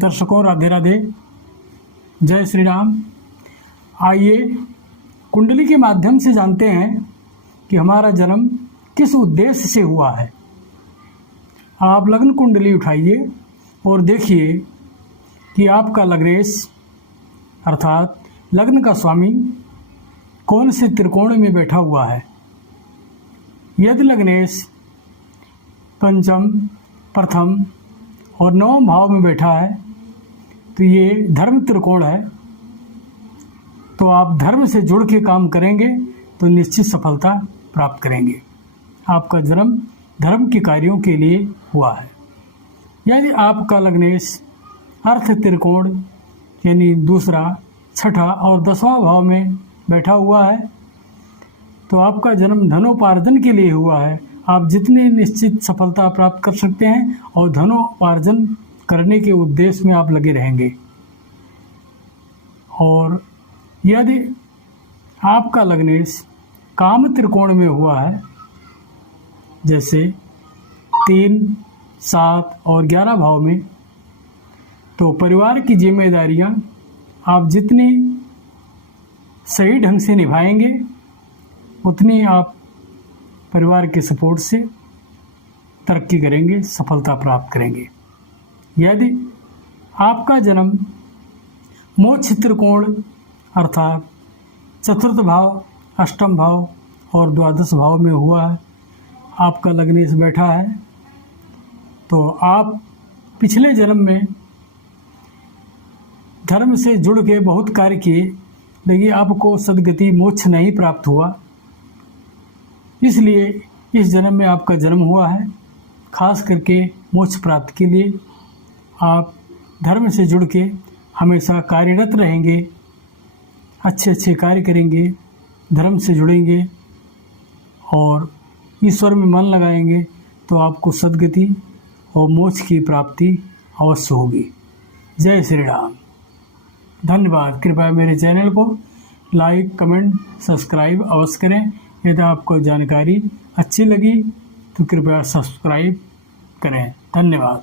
दर्शकों राधे राधे, जय श्री राम। आइए कुंडली के माध्यम से जानते हैं कि हमारा जन्म किस उद्देश्य से हुआ है। आप लग्न कुंडली उठाइए और देखिए कि आपका लग्नेश अर्थात लग्न का स्वामी कौन से त्रिकोण में बैठा हुआ है। यदि लग्नेश पंचम, प्रथम और नवम भाव में बैठा है तो ये धर्म त्रिकोण है। तो आप धर्म से जुड़ के काम करेंगे तो निश्चित सफलता प्राप्त करेंगे। आपका जन्म धर्म के कार्यों के लिए हुआ है। यदि आपका लग्नेश अर्थ त्रिकोण यानी दूसरा, छठा और 10वां भाव में बैठा हुआ है तो आपका जन्म धनोपार्जन के लिए हुआ है। आप जितने निश्चित सफलता प्राप्त कर सकते हैं और धनोपार्जन करने के उद्देश्य में आप लगे रहेंगे। और यदि आपका लग्नेश काम त्रिकोण में हुआ है, जैसे 3, 7 और 11 भाव में, तो परिवार की जिम्मेदारियां आप जितनी सही ढंग से निभाएंगे उतनी आप परिवार के सपोर्ट से तरक्की करेंगे, सफलता प्राप्त करेंगे। यदि आपका जन्म मोक्ष त्रिकोण अर्थात चतुर्थ भाव, अष्टम भाव और द्वादश भाव में हुआ है, आपका लग्नेश बैठा है, तो आप पिछले जन्म में धर्म से जुड़ के बहुत कार्य किए लेकिन आपको सद्गति मोक्ष नहीं प्राप्त हुआ, इसलिए इस जन्म में आपका जन्म हुआ है। खास करके मोक्ष प्राप्ति के लिए आप धर्म से जुड़ के हमेशा कार्यरत रहेंगे, अच्छे अच्छे कार्य करेंगे, धर्म से जुड़ेंगे और ईश्वर में मन लगाएंगे तो आपको सद्गति और मोक्ष की प्राप्ति अवश्य होगी। जय श्री राम। धन्यवाद। कृपया मेरे चैनल को लाइक, कमेंट, सब्सक्राइब अवश्य करें। यदि आपको जानकारी अच्छी लगी तो कृपया सब्सक्राइब करें। धन्यवाद।